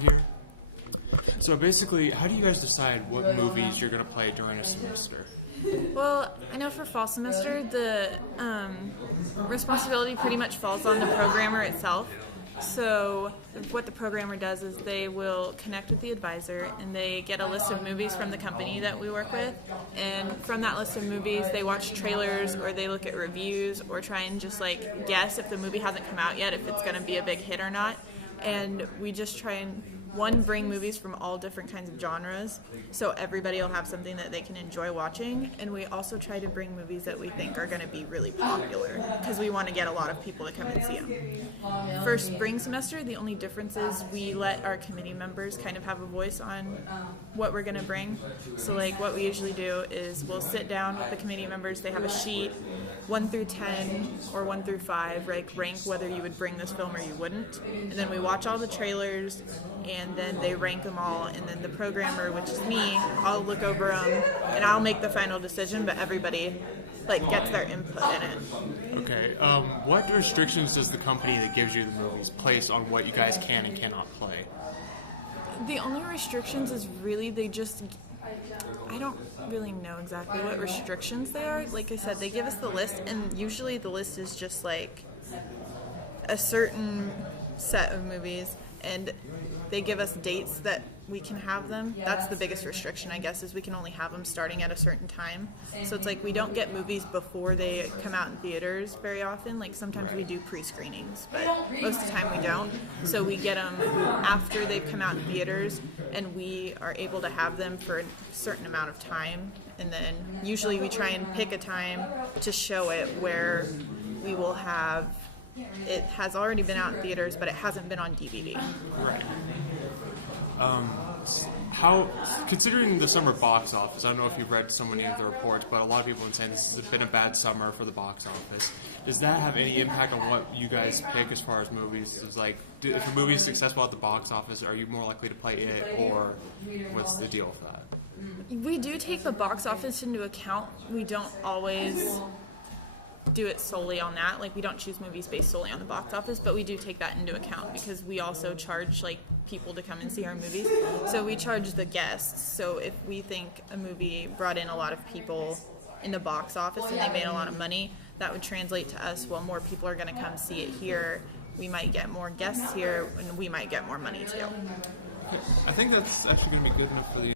Here. So basically, how do you guys decide what movies you're going to play during a semester? Well, I know for fall semester, the responsibility pretty much falls on the programmer itself. So what the programmer does is they will connect with the advisor and they get a list of movies from the company that we work with, and from that list of movies they watch trailers or they look at reviews or try and just like guess if the movie hasn't come out yet, if it's going to be a big hit or not. And we just try and bring movies from all different kinds of genres, so everybody will have something that they can enjoy watching. And we also try to bring movies that we think are going to be really popular, because we want to get a lot of people to come and see them. For spring semester, the only difference is we let our committee members kind of have a voice on what we're going to bring. So like what we usually do is we'll sit down with the committee members, they have a sheet, 1 through 10 or 1 through 5, rank whether you would bring this film or you wouldn't. And then we watch all the trailers, and then they rank them all, and then the programmer, which is me, I'll look over them and I'll make the final decision, but everybody gets their input in it. Okay, what restrictions does the company that gives you the movies place on what you guys can and cannot play? The only restrictions is really I don't really know exactly what restrictions they are. Like I said, they give us the list, and usually the list is just like a certain set of movies, and they give us dates that we can have them. That's the biggest restriction, I guess, is we can only have them starting at a certain time. So it's like we don't get movies before they come out in theaters very often. Like sometimes we do pre-screenings, but most of the time we don't. So we get them after they've come out in theaters, and we are able to have them for a certain amount of time. And then usually we try and pick a time to show it where we will have it has already been out in theaters, but it hasn't been on DVD. Right. How, considering the summer box office, I don't know if you've read so many of the reports, but a lot of people have been saying this has been a bad summer for the box office. Does that have any impact on what you guys pick as far as movies? Is if a movie is successful at the box office, are you more likely to play it, or what's the deal with that? We do take the box office into account. We don't always do it solely on that. Like, we don't choose movies based solely on the box office, but we do take that into account because we also charge people to come and see our movies. So we charge the guests. So if we think a movie brought in a lot of people in the box office and they made a lot of money, that would translate to us, well, more people are going to come see it here. We might get more guests here, and we might get more money too. I think that's actually going to be good enough for the